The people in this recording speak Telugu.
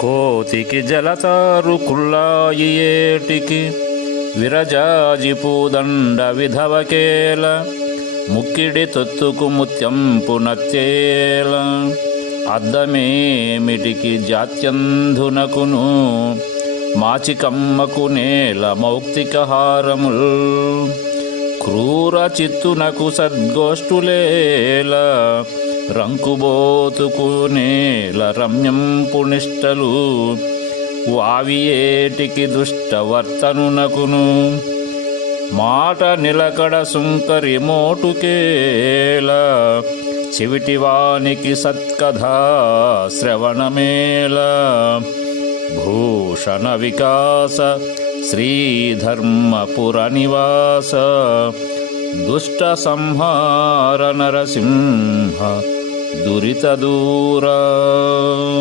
కోతికి జలతారు కుళ్ళాయి ఏటికి విరజాజిపూదండ విధవకేల ముక్కిడి తొత్తుకు ముత్యంపు నచ్చేల అద్దమేమిటికి జాత్యంధునకును మాచికమ్మకు నేల మౌక్తిక హారముల్ క్రూర చిత్తునకు సద్గోష్ఠులేల రంకుబోతుకు నేల రమ్యంపు నిష్టలు వావియేటికి దుష్టవర్తనునకును మాట నిలకడ సుంకరి మోటుకేల చెవిటివానికి సత్కథా శ్రవణమేల భూషణ వికాస శ్రీధర్మపుర నివాస దుష్ట సంహార నరసింహ దురిత దూర.